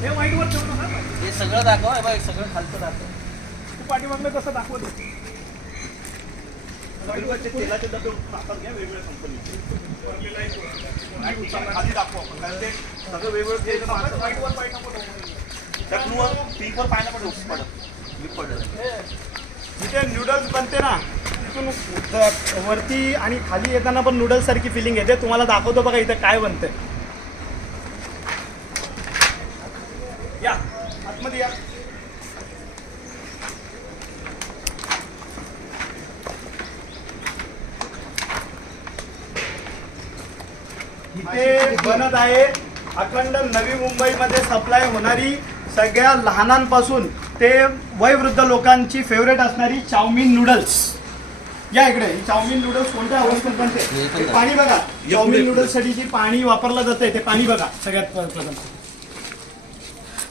हे हे सगळं दाखव हे बाई सगळं खालचं दाखव. तू पाठीमागलं कसं दाखवतो? तेलाचे कंपनीचे आपण कारण ते सगळं पडत जिथे नूडल्स बनते ना वरती आणि खाली येताना पण नूडल्स सारखी फिलिंग येते. तुम्हाला दाखवतो बघा इथं काय बनते इथे बनत आहे. अखंड नवी मुंबईमध्ये सप्लाय होणारी सगळ्या लहानांपासून ते वयवृद्ध लोकांची फेवरेट असणारी चाऊमिन नूडल्स या इकडे चाऊमिन नूडल्स कोणत्या अवस्थेत बनते हे पाणी बघा. चाऊमिन नूडल्ससाठी जे पाणी वापरलं जातंय ते पाणी बघा. सगळ्यात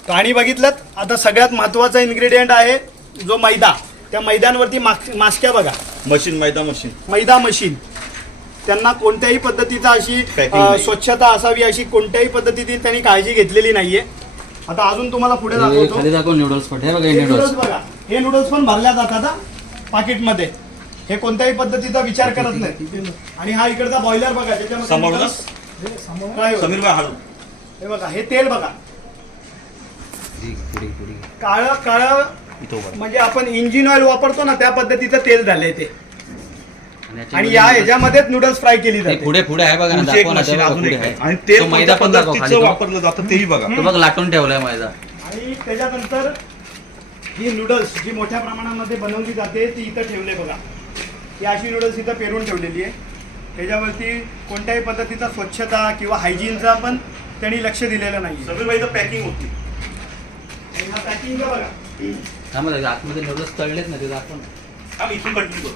पाणी बघितलं आता सगळ्यात महत्त्वाचा इन्ग्रेडियंट आहे जो मैदा. त्या मैद्यांवरती मास- मास्क्या बघा. मशीन मैदा मशीन. मैदा मशीन. त्यांना कोणत्याही पद्धतीचा अशी अ. स्वच्छता असावी अशी कोणत्याही पद्धतीची त्यांनी काळजी घेतलेली नाहीये. आता अजून तुम्हाला पुढे हे दाखवतो. खाली दाखव नूडल्स पट हे बघा हे हे नूडल्स नूडल्स बघा. हे नूडल्स पण भरल्या जातात पाकिटमध्ये. हे कोणत्याही पद्धतीचा विचार करत नाही आणि हा इकडचा बॉयलर बघा noodles- हे समोर काय होतं? समीर भाई हळू. हे बघा हे तेल बघा. काळं काळं इथं उभा म्हणजे आपण इंजिन ऑइल वापरतो ना त्या पद्धतीचं तेल झालंय ते. आणि या ह्याच्यामध्येच नूडल्स फ्राय केली हे जाते. पुढे पुढे आहे बघा ना पुढचे एक दाखव ना मशीन अजून पुढे एक आहे. आहे. आणि तेल तो मैदा पण दाखव खाली पद्धतीचं तो. वापरलं जातं तेही बघा. तो बघ लाटून ठेवलाय मैदा. आणि त्याच्यानंतर ही नूडल्स जी मोठ्या प्रमाणामध्ये बनवली जाते ती इथं ठेवले बघा. ही अशी नूडल्स इथं पेरून ठेवलेली आहे. त्याच्यावरती कोणत्याही पद्धतीचा स्वच्छता किंवा हायजीनचा पण त्यांनी लक्ष दिलेलं नाही समीर भाई पॅकिंग होती. पॅकिंगचा बघा. थांबा आतमध्ये नूडल्स तळलेत ना ते दाखव ना. आम्ही इथून कंटिन्यू करू.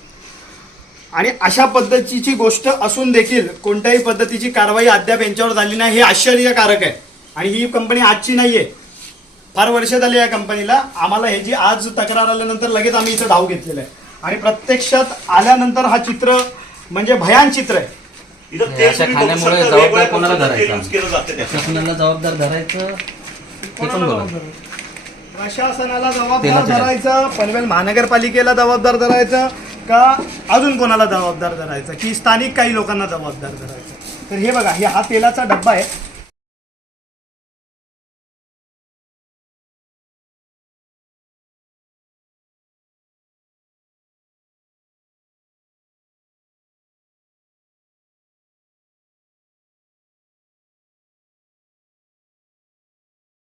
आणि अशा पद्धतीची गोष्ट असून देखील कोणत्याही पद्धतीची कारवाई अद्याप यांच्यावर झाली नाही. हे आश्चर्यकारक आहे. आणि ही कंपनी आजची नाही आहे फार वर्ष झाली या कंपनीला. आम्हाला ह्याची आज तक्रार आल्यानंतर लगेच आम्ही इथं धाव घेतलेलं आहे. आणि प्रत्यक्षात आल्यानंतर हा चित्र म्हणजे भयान चित्र आहे. इथं हे तेल अशा तुम्ही बघू खाण्यामुळे शकता, जबाबदार वेगवेगळ्या कोणाला धरायचं? केलं जातं. प्रशासनाला जबाबदार धरायचं ते पण बोला. प्रशासनाला जबाबदार तेलाच्या धरायचं पनवेल महानगरपालिकेला जबाबदार धरायचं का अजून कोणाला जबाबदार धरायचं? की स्थानिक काही लोकांना जबाबदार धरायचं? तर हे बघा हे हा तेलाचा डब्बा आहे.